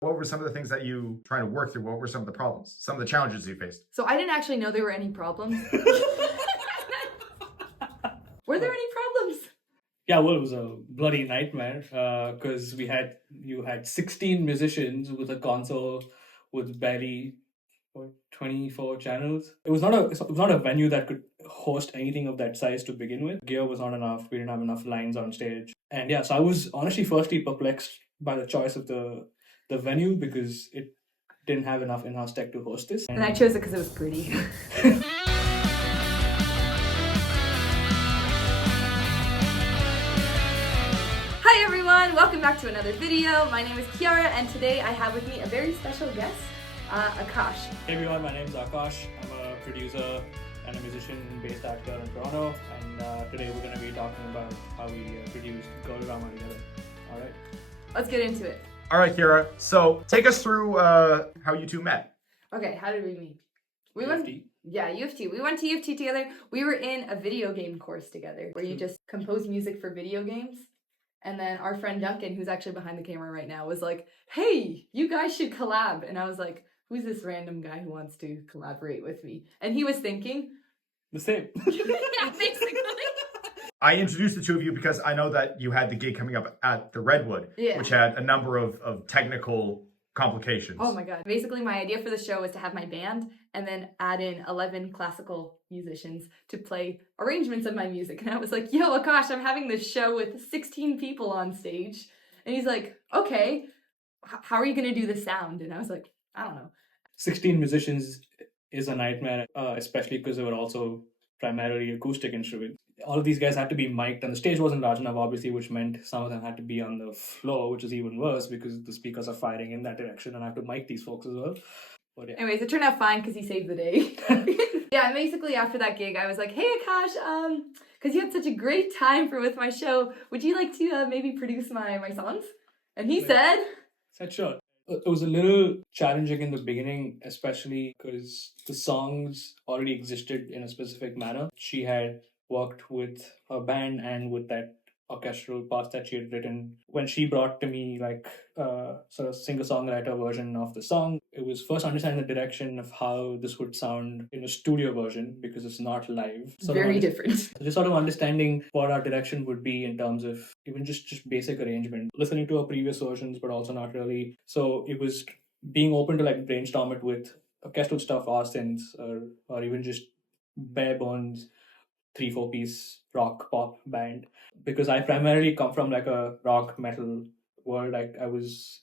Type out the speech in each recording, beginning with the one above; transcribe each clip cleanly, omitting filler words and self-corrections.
What were some of the things that you trying to work through? What were some of the problems? Some of the challenges you faced? So I didn't actually know there were any problems. Were there any problems? Yeah, well, it was a bloody nightmare because you had 16 musicians with a console with barely 24 channels. It was not a venue that could host anything of that size to begin with. Gear was not enough. We didn't have enough lines on stage, and yeah, so I was honestly firstly perplexed by the choice of the venue because it didn't have enough in-house tech to host this. And I chose it because it was pretty. Hi everyone, welcome back to another video. My name is Kiara and today I have with me a very special guest, Aakash. Hey everyone, my name is Aakash. I'm a producer and a musician based out here in Toronto, and today we're going to be talking about how we produced Girl Drama together. Alright? Let's get into it. All right, Kira. So take us through how you two met. Okay, how did we meet? We U of went, T. yeah, U of T. We went to U of T together. We were in a video game course together where you just compose music for video games. And then our friend Duncan, who's actually behind the camera right now, was like, hey, you guys should collab. And I was like, who's this random guy who wants to collaborate with me? And he was thinking, The same. yeah, basically. I introduced the two of you because I know that you had the gig coming up at the Redwood, Yeah. which had a number of technical complications. Oh my god. Basically, my idea for the show was to have my band and then add in 11 classical musicians to play arrangements of my music. And I was like, yo, Aakash, I'm having this show with 16 people on stage. And he's like, okay, how are you going to do the sound? And I was like, I don't know. 16 musicians is a nightmare, especially because they were also primarily acoustic instruments. All of these guys had to be mic'd, and the stage wasn't large enough, obviously, which meant some of them had to be on the floor, which is even worse because the speakers are firing in that direction, and I have to mic these folks as well. But yeah. Anyways, it turned out fine because he saved the day. Yeah, basically after that gig, I was like, hey, Aakash, because you had such a great time with my show, would you like to maybe produce my songs? And he said, Sure. It was a little challenging in the beginning, especially because the songs already existed in a specific manner. She had worked with her band and with that orchestral parts that she had written. When she brought to me sort of singer-songwriter version of the song, it was first understanding the direction of how this would sound in a studio version because it's not live. very different. Just sort of understanding what our direction would be in terms of even just basic arrangement, listening to our previous versions, but also not really. So it was being open to like brainstorm it with orchestral stuff, or synths, or even just bare bones 3-4 piece rock pop band, because I primarily come from like a rock metal world. It was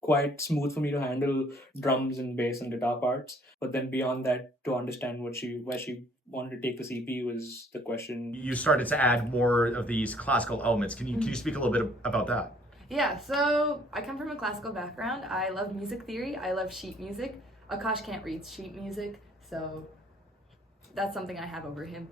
quite smooth for me to handle drums and bass and guitar parts, but then beyond that, to understand where she wanted to take this EP was the question. You started to add more of these classical elements. Can you speak a little bit about that? Yeah, so I come from a classical background. I love music theory. I love sheet music. Akash can't read sheet music, so that's something I have over him.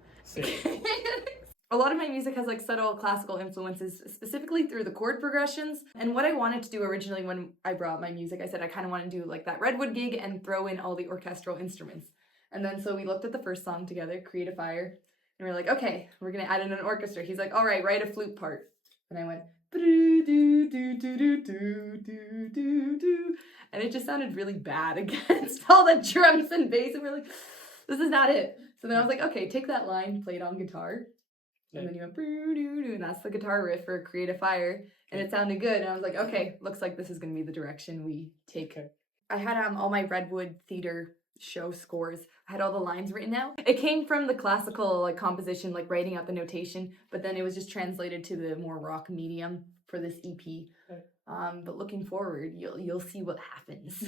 A lot of my music has like subtle classical influences, specifically through the chord progressions. And what I wanted to do originally when I brought my music, I said I kind of want to do like that Redwood gig and throw in all the orchestral instruments. And then so we looked at the first song together, Create a Fire, and we're like, okay, we're going to add in an orchestra. He's like, all right, write a flute part. And I went, do do do do do do do do, and it just sounded really bad against all the drums and bass, and we're like, this is not it. So then I was like, okay, take that line, play it on guitar, and then you went, and that's the guitar riff for Create a Fire, and it sounded good, and I was like, okay, looks like this is going to be the direction we take. I had all my Redwood Theatre show scores. I had all the lines written out. It came from the classical like composition, like writing out the notation, but then it was just translated to the more rock medium for this EP. But looking forward, you'll see what happens.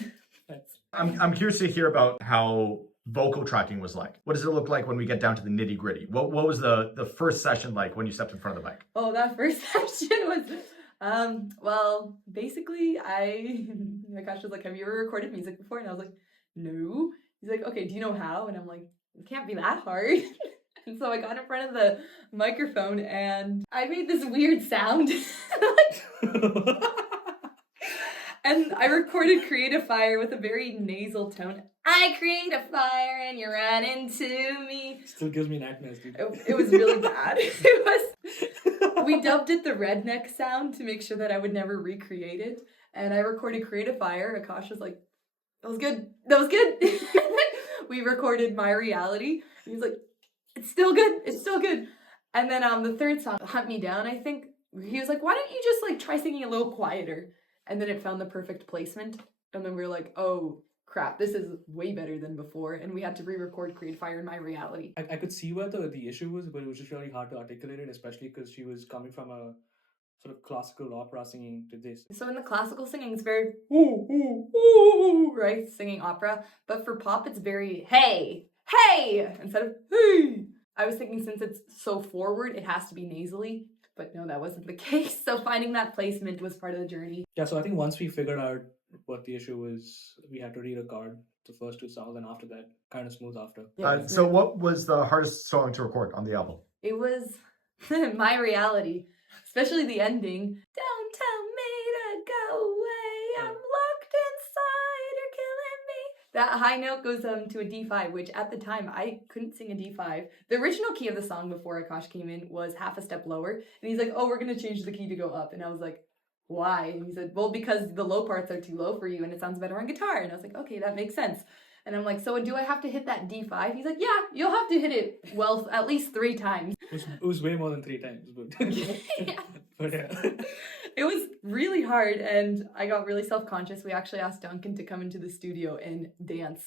I'm curious to hear about how vocal tracking was like. What does it look like when we get down to the nitty gritty? What was the first session like when you stepped in front of the mic? Oh, that first session was, well, basically my gosh was like, have you ever recorded music before? And I was like, no. He's like, okay, do you know how? And I'm like, it can't be that hard. And so I got in front of the microphone and I made this weird sound. And I recorded Create a Fire with a very nasal tone. I create a fire and you run into me. Still gives me nightmares, dude. It was really bad. We dubbed it the redneck sound to make sure that I would never recreate it. and I recorded Creative Fire. Aakash was like, that was good. That was good. We recorded My Reality. He was like, it's still good. It's still good. And then the third song, Hunt Me Down, I think, he was like, why don't you just like try singing a little quieter? And then it found the perfect placement. And then we were like, oh crap, this is way better than before. And we had to re-record Creative Fire in My Reality. I could see what the issue was, but it was just really hard to articulate it, especially because she was coming from a sort of classical opera singing to this. So in the classical singing, it's very ooh, ooh, ooh, right? Singing opera. But for pop, it's very hey, hey, instead of hey. I was thinking since it's so forward, it has to be nasally. But no, that wasn't the case. So finding that placement was part of the journey. Yeah, so I think once we figured out what the issue was, we had to re-record the first two songs, and after that, kind of smooth after. Yeah, So what was the hardest song to record on the album? it was My Reality, especially the ending. Don't tell me to go away. I'm locked inside. You're killing me. That high note goes to a D5, which at the time I couldn't sing a D5. The original key of the song before Aakash came in was half a step lower, and he's like, "Oh, we're gonna change the key to go up," and I was like, why? And he said, well, because the low parts are too low for you and it sounds better on guitar. And I was like, okay, that makes sense. And I'm like, so do I have to hit that D5? He's like, yeah, you'll have to hit it, well, at least 3 times. It was way more than 3 times, but Yeah. but yeah. It was really hard and I got really self-conscious. We actually asked Duncan to come into the studio and dance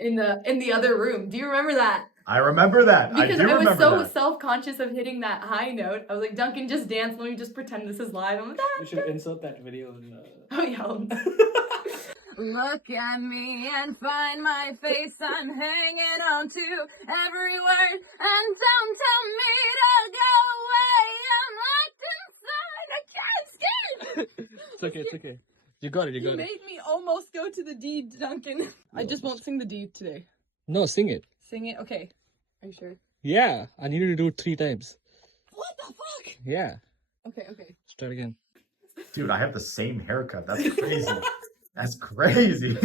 in the other room. Do you remember that? I remember that. Because I was so that. self-conscious of hitting that high note. I was like, Duncan, just dance. Let me just pretend this is live. I'm like, We should insert that video in oh yeah. Look at me and find my face. I'm hanging on to every word. And don't tell me to go away. I'm locked inside. I can't escape. It's okay, it's okay. You got it, you got it. Made me almost go to the D, Duncan. I just won't sing the D today. No, sing it. Sing it? Okay. Are you sure? Yeah, I needed to do it 3 times. What the fuck? Yeah. Okay. Start again. Dude, I have the same haircut. That's crazy. That's crazy.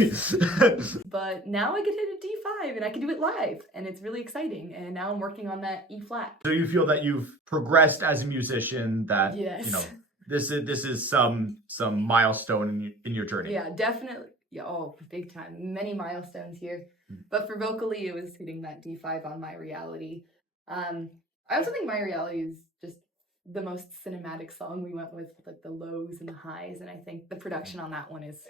But now I can hit a D5 and I can do it live and it's really exciting. And now I'm working on that E flat. So you feel that you've progressed as a musician, that Yes. you know this is some milestone in your journey. Yeah, definitely. Yeah, oh, big time. Many milestones here. But for vocally, it was hitting that D5 on My Reality. I also think My Reality is just the most cinematic song. We went with like the lows and the highs, and I think the production on that one is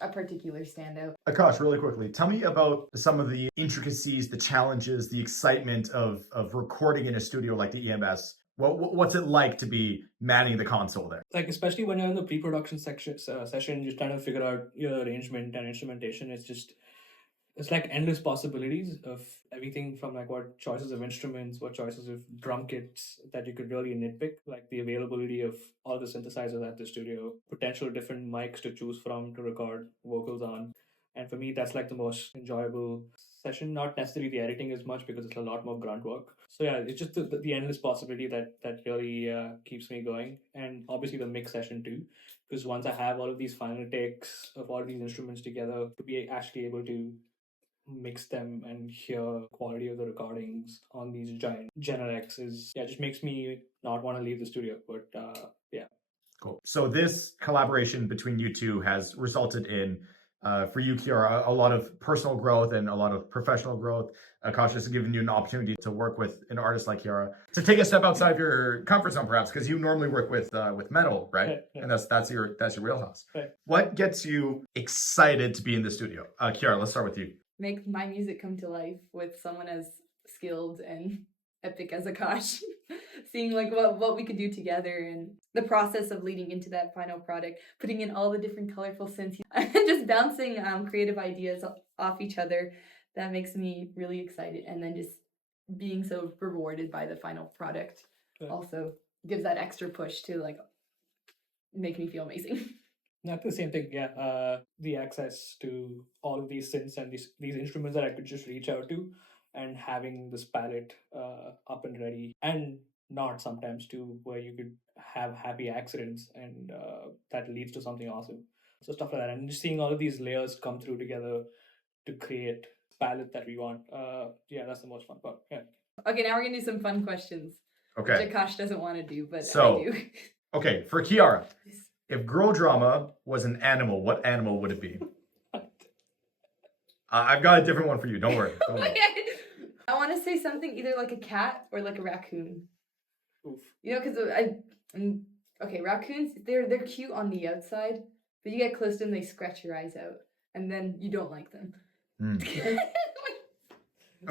a particular standout. Aakash, really quickly, tell me about some of the intricacies, the challenges, the excitement of recording in a studio like the EMS. What's it like to be manning the console there? Like, especially when you're in the pre-production session, just trying to figure out your arrangement and instrumentation. It's like endless possibilities of everything from like what choices of instruments, what choices of drum kits that you could really nitpick, like the availability of all the synthesizers at the studio, potential different mics to choose from to record vocals on. And for me, that's like the most enjoyable session, not necessarily the editing as much because it's a lot more grunt work. So yeah, it's just the endless possibility that really keeps me going. And obviously the mix session too, because once I have all of these final takes of all of these instruments together, to be actually able to mix them and hear quality of the recordings on these giant Gen X just makes me not want to leave the studio. But yeah. Cool. So this collaboration between you two has resulted in, for you, Kiara, a lot of personal growth and a lot of professional growth. Aakash has given you an opportunity to work with an artist like Kiara, to take a step outside of your comfort zone, perhaps, because you normally work with metal, right? Yeah. And that's your wheelhouse. Right. What gets you excited to be in the studio? Kiara, let's start with you. Make my music come to life with someone as skilled and epic as Aakash. Seeing like what we could do together and the process of leading into that final product, putting in all the different colorful synths and just bouncing creative ideas off each other. That makes me really excited. And then just being so rewarded by the final product also gives that extra push to like make me feel amazing. Not the same thing, yeah. The access to all of these synths and these instruments that I could just reach out to, and having this palette up and ready, and not sometimes too, where you could have happy accidents and that leads to something awesome. So stuff like that, and just seeing all of these layers come through together to create palette that we want. Yeah, that's the most fun part. Yeah. Okay, now we're gonna do some fun questions. Okay. Which Aakash doesn't want to do, but So, I do. Okay, for Kiara, If girl drama was an animal, what animal would it be? I've got a different one for you. Don't worry. Don't worry. I want to say something either like a cat or like a raccoon. Oof. You know, because okay, raccoons, they're cute on the outside, but you get close to them, they scratch your eyes out, and then you don't like them. Okay.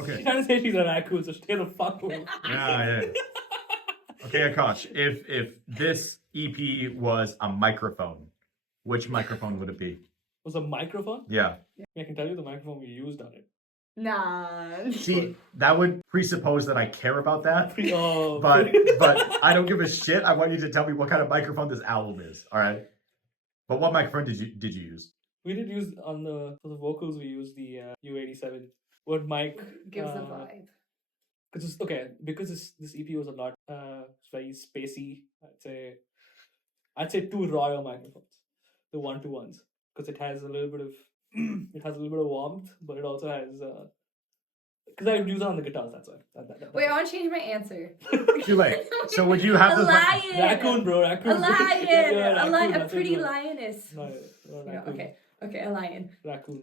She's trying to say she's a raccoon, so stay the fuck away. Yeah. Okay, Aakash, if this EP was a microphone, which microphone would it be? Was a microphone? Yeah. I can tell you the microphone we used on it. Nah. See, that would presuppose that I care about that. Oh. But I don't give a shit. I want you to tell me what kind of microphone this album is. All right. But what microphone did you use? We did use for the vocals. We used the U87. What mic Gives the vibe. Because this EP was a lot very spacey. I'd say 2 royal microphones, the 1-to-1s, because it has a little bit of warmth, but it also has because I use it on the guitars. That's why. Wait, I want to change my answer. Too late. So would you have A this? lion. Raccoon, bro, raccoon. A lion. Yeah, raccoon, A that's pretty it, bro. lioness. No, raccoon. Okay, a lion. Raccoon,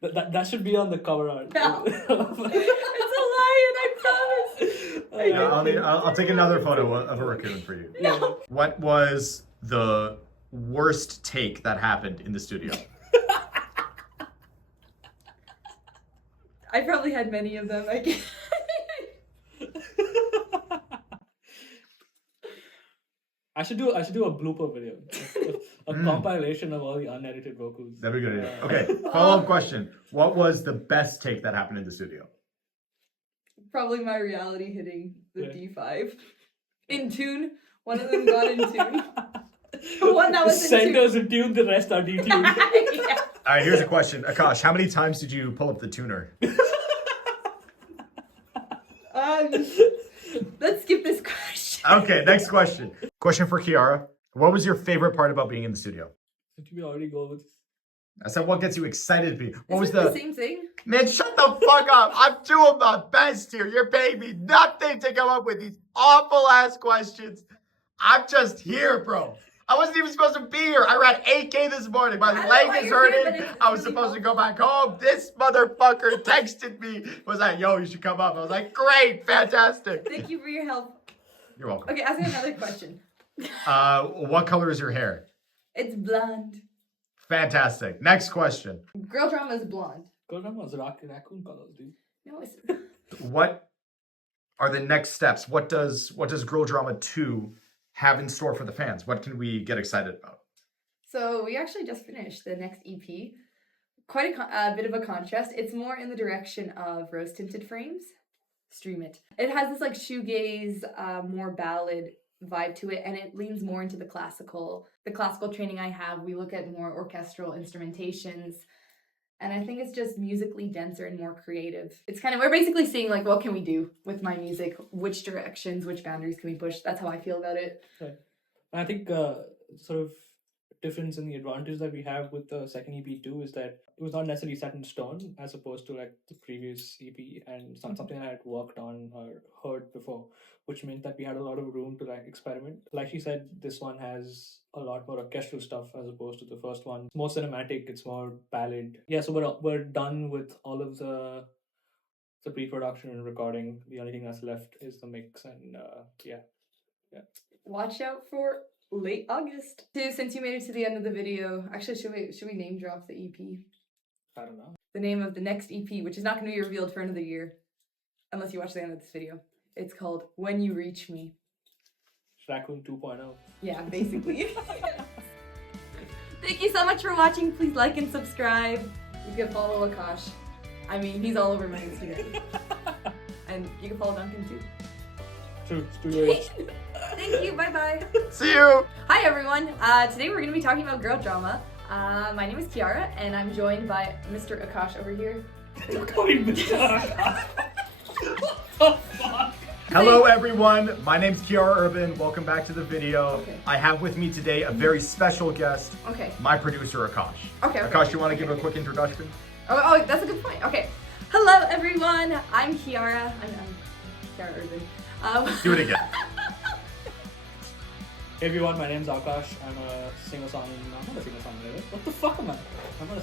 bro. that should be on the cover art. No. It's a lion, I promise. Yeah, I'll take another photo of a raccoon for you. No. What was the worst take that happened in the studio? I probably had many of them. I guess. I should do a blooper video, a compilation of all the unedited vocals. That'd be good. Okay, follow-up question. What was the best take that happened in the studio? Probably my reality hitting the Yeah. D5. In tune. One of them got in tune. One that was in tune. Centers in tune, the rest are detuned. Yeah. All right, here's a question. Akash, how many times did you pull up the tuner? Let's skip this question. Okay, next question. Question for Kiara. What was your favorite part about being in the studio? Did we already go with this? I said, what gets you excited to be? What was Isn't it the same thing? Man, shut the fuck up. I'm doing my best here. You're paying me nothing to come up with these awful ass questions. I'm just here, bro. I wasn't even supposed to be here. I ran 8K this morning. My I don't know leg why is you're here, hurting. but it's I was really supposed to go back home. This motherfucker texted me. Was like, yo, you should come up. I was like, great, fantastic. Thank you for your help. You're welcome. Okay, ask me another question. What color is your hair? It's blonde. Fantastic. Next question. Girl drama is blonde. Girl drama was raccoon colors, dude. No, it's What are the next steps? What does Girl Drama 2 have in store for the fans? What can we get excited about? So we actually just finished the next EP. Quite a bit of a contrast. It's more in the direction of rose tinted frames. Stream it. It has this like shoegaze, more ballad vibe to it, and it leans more into the classical training I have. We look at more orchestral instrumentations, and I think it's just musically denser and more creative. It's kind of, we're basically seeing like, what can we do with my music? Which directions, which boundaries can we push? That's how I feel about it. Right. I think sort of difference in the advantage that we have with the second EP too is that it was not necessarily set in stone as opposed to like the previous EP, and it's not something I had worked on or heard before, which meant that we had a lot of room to like experiment. Like she said, this one has a lot more orchestral stuff as opposed to the first one. It's more cinematic, it's more ballad. Yeah, so we're done with all of the pre-production and recording. The only thing that's left is the mix, and yeah. Watch out for late August. Since you made it to the end of the video, actually, should we name drop the EP? I don't know. The name of the next EP, which is not going to be revealed for another year, unless you watch the end of this video. It's called When You Reach Me. Raccoon 2.0. Yeah, basically. Thank you so much for watching. Please like and subscribe. You can follow Aakash. I mean, he's all over my Instagram. And you can follow Duncan too. True, it's 2 years. Thank you. Bye-bye. See you. Hi, everyone. Today we're going to be talking about girl drama. My name is Kiara, and I'm joined by Mr. Aakash over here. Don't call me Mr. Aakash. What the fuck? Hello everyone, my name's Kiara Urban. Welcome back to the video. Okay. I have with me today a very special guest, Okay. my producer Aakash. Okay. Aakash, you want to give a quick introduction? Oh, that's a good point. Okay. Hello, everyone. I'm Kiara. I'm Kiara Urban. Do it again. Hey everyone, my name's Aakash. I'm a singer-songwriter. I'm not a singer-songwriter. What the fuck am I? I'm not a